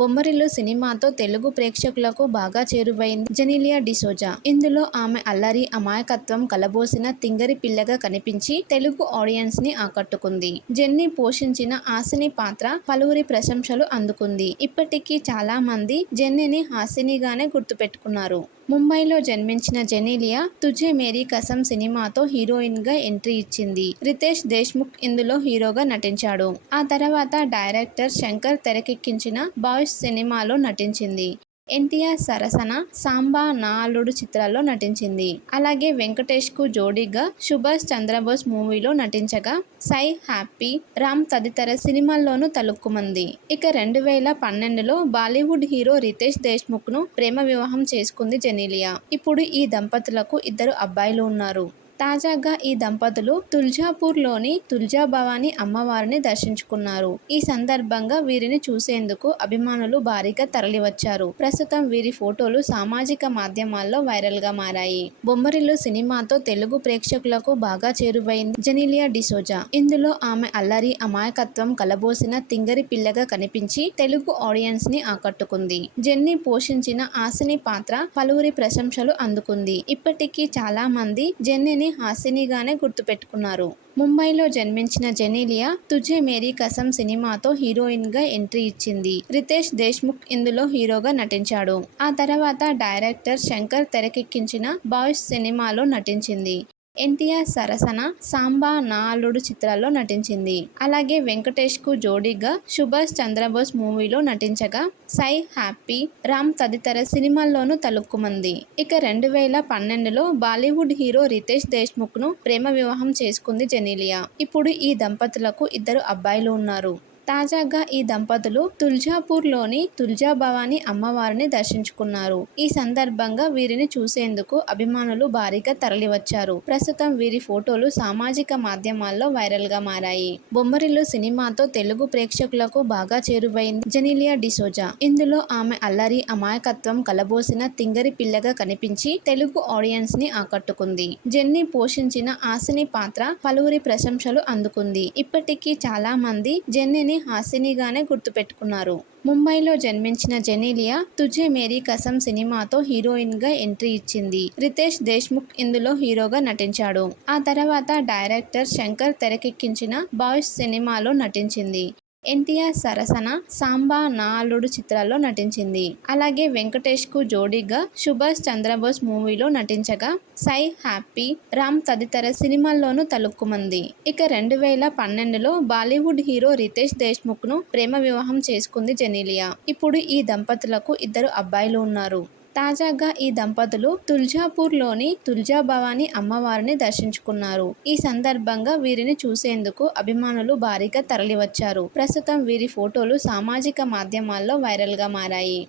బొమ్మరిల్లు సినిమాతో తెలుగు ప్రేక్షకులకు బాగా చేరువైంది జెనీలియా డిసోజా. ఇందులో ఆమె అల్లరి, అమాయకత్వం కలబోసిన తింగరి పిల్లగా కనిపించి తెలుగు ఆడియన్స్ని ఆకట్టుకుంది. జెన్నీ పోషించిన హాసిని పాత్ర పలువురి ప్రశంసలు అందుకుంది. ఇప్పటికీ చాలా మంది జెన్నీని హాసినిగానే గుర్తుపెట్టుకున్నారు. ముంబైలో జన్మించిన జెనీలియా తుజె మేరీ కసమ్' సినిమాతో హీరోయిన్గా ఎంట్రీ ఇచ్చింది. రితేష్ దేశ్ముఖ్ ఇందులో హీరోగా నటించాడు. ఆ తర్వాత డైరెక్టర్ శంకర్ తెరకెక్కించిన 'బాయ్స్' సినిమాలో నటించింది. ఎన్టీఆర్ సరసన 'సాంబా నా అల్లుడు' చిత్రాల్లో నటించింది. అలాగే వెంకటేష్కు జోడీగా 'సుభాష్ చంద్రబోస్' మూవీలో నటించగా 'సై హ్యాపీ రామ్' తదితర సినిమాల్లోనూ తలుక్కుమంది ఇక రెండు వేల పన్నెండులో బాలీవుడ్ హీరో రితేష్ దేశ్ముఖ్ను ప్రేమ వివాహం చేసుకుంది జెనీలియా. ఇప్పుడు ఈ దంపతులకు ఇద్దరు అబ్బాయిలు ఉన్నారు. తాజాగా ఈ దంపతులు తుల్జాపూర్లోని తుల్జాభవాని అమ్మవారిని దర్శించుకున్నారు. ఈ సందర్భంగా వీరిని చూసేందుకు అభిమానులు భారీగా తరలివచ్చారు. ప్రస్తుతం వీరి ఫోటోలు సామాజిక మాధ్యమాల్లో వైరల్గా మారాయి. బొమ్మరిల్లు సినిమాతో తెలుగు ప్రేక్షకులకు బాగా చేరువైంది జెనీలియా డిసోజా. ఇందులో ఆమె అల్లరి, అమాయకత్వం కలబోసిన తింగరి పిల్లగా కనిపించి తెలుగు ఆడియన్స్ని ఆకట్టుకుంది. జెన్నీ పోషించిన హాసిని పాత్ర పలువురి ప్రశంసలు అందుకుంది. ఇప్పటికీ చాలా మంది జెన్నీని హాసినిగానే గుర్తుపెట్టుకున్నారు. ముంబైలో జన్మించిన జెనీలియా తుజె మేరీ కసమ్' సినిమాతో హీరోయిన్గా ఎంట్రీ ఇచ్చింది. రితేష్ దేశ్ముఖ్ ఇందులో హీరోగా నటించాడు. ఆ తర్వాత డైరెక్టర్ శంకర్ తెరకెక్కించిన 'బాయ్స్' సినిమాలో నటించింది. ఎన్టీఆర్ సరసన 'సాంబా నా అల్లుడు' చిత్రాల్లో నటించింది. అలాగే వెంకటేష్కు జోడీగా 'సుభాష్ చంద్రబోస్' మూవీలో నటించగా 'సై హ్యాపీ రామ్' తదితర సినిమాల్లోనూ తలుక్కుమంది ఇక రెండు వేల పన్నెండులో బాలీవుడ్ హీరో రితేష్ దేశ్ముఖ్ను ప్రేమ వివాహం చేసుకుంది జెనీలియా. ఇప్పుడు ఈ దంపతులకు ఇద్దరు అబ్బాయిలు ఉన్నారు. తాజాగా ఈ దంపతులు తుల్జాపూర్లోని తుల్జా భవాని అమ్మవారిని దర్శించుకున్నారు. ఈ సందర్భంగా వీరిని చూసేందుకు అభిమానులు భారీగా తరలివచ్చారు. ప్రస్తుతం వీరి ఫోటోలు సామాజిక మాధ్యమాల్లో వైరల్గా మారాయి. బొమ్మరిల్లు సినిమాతో తెలుగు ప్రేక్షకులకు బాగా చేరువైంది జెనీలియా డిసోజా. ఇందులో ఆమె అల్లరి, అమాయకత్వం కలబోసిన తింగరి పిల్లగా కనిపించి తెలుగు ఆడియన్స్ని ఆకట్టుకుంది. జెన్నీ పోషించిన ఆసిని పాత్ర పలువురి ప్రశంసలు అందుకుంది. ఇప్పటికీ చాలా మంది జెన్నీని హాసినిగానే గుర్తుపెట్టుకున్నారు. ముంబైలో జన్మించిన జెనీలియా తుజే మేరీ కసమ్' సినిమాతో హీరోయిన్గా ఎంట్రీ ఇచ్చింది. రితేష్ దేశ్ముఖ్ ఇందులో హీరోగా నటించాడు. ఆ తర్వాత డైరెక్టర్ శంకర్ తెరకెక్కించిన 'బాయ్స్' సినిమాలో నటించింది. ఎన్టీఆర్ సరసన 'సాంబా నా అల్లుడు' చిత్రాల్లో నటించింది. అలాగే వెంకటేష్కు జోడీగా 'సుభాష్ చంద్రబోస్' మూవీలో నటించగా 'సై హ్యాపీ రామ్' తదితర సినిమాల్లోనూ తలుక్కుమంది ఇక రెండు వేల పన్నెండులో బాలీవుడ్ హీరో రితేష్ దేశ్ముఖ్ను ప్రేమ వివాహం చేసుకుంది జెనీలియా. ఇప్పుడు ఈ దంపతులకు ఇద్దరు అబ్బాయిలు ఉన్నారు. తాజాగా ఈ దంపతులు తుల్జాపూర్లోని తుల్జాభవాని అమ్మవారిని దర్శించుకున్నారు. ఈ సందర్భంగా వీరిని చూసేందుకు అభిమానులు భారీగా తరలివచ్చారు. ప్రస్తుతం వీరి ఫోటోలు సామాజిక మాధ్యమాల్లో వైరల్గా మారాయి.